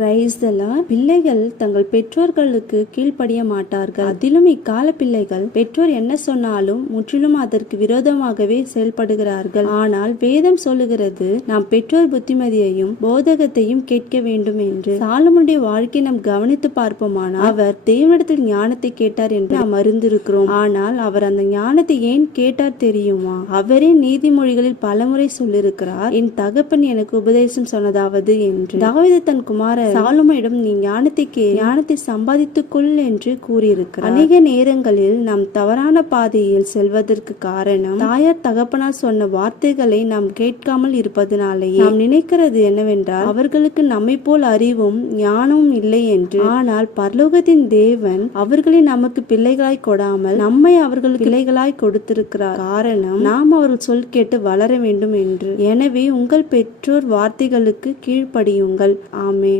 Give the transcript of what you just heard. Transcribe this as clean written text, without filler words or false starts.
Praise the Lord. பிள்ளைகள் தங்கள் பெற்றோர்களுக்கு கீழ்ப்படிய மாட்டார்கள். அதிலும் இக்கால பிள்ளைகள் பெற்றோர் என்ன சொன்னாலும் முற்றிலும் அதற்கு விரோதமாகவே செயல்படுகிறார்கள். ஆனால் வேதம் சொல்லுகிறது நாம் பெற்றோர் புத்திமதியையும் போதகத்தையும் கேட்க வேண்டும் என்று. சாலமோனுடைய வாழ்க்கை நாம் கவனித்து பார்ப்போமானால் அவர் தேவனிடத்தில் ஞானத்தை கேட்டார் என்று நாம் அறிந்திருக்கிறோம். ஆனால் அவர் அந்த ஞானத்தை ஏன் கேட்டார் தெரியுமா? அவரே நீதிமொழிகளில் பலமுறை சொல்லியிருக்கிறார், என் தகப்பன் எனக்கு உபதேசம் சொன்னதாவது என்று. தாவீது தன் குமாரர் சாலமோனிடம் நீ ஞானத்தை சம்பாதித்துக் கொள் என்று கூறியிருக்கிறார். அநேக நேரங்களில் நாம் தவறான பாதையில் செல்வதற்கு காரணம் தாயார் தகப்பனார் சொன்ன வார்த்தைகளை நாம் கேட்காமல் இருப்பதனாலேயே. நாம் நினைக்கிறது என்னவென்றால் அவர்களுக்கு நம்மை போல் அறிவும் ஞானமும் இல்லை என்று. ஆனால் பரலோகத்தின் தேவன் அவர்களை நமக்கு பிள்ளைகளாய் கொடாமல் நம்மை அவர்களுக்கு பிள்ளைகளாய் கொடுத்திருக்கிறார். காரணம் நாம் அவர்கள் சொல் கேட்டு வளர வேண்டும் என்று. எனவே உங்கள் பெற்றோர் வார்த்தைகளுக்கு கீழ்ப்படியுங்கள். ஆமேன்.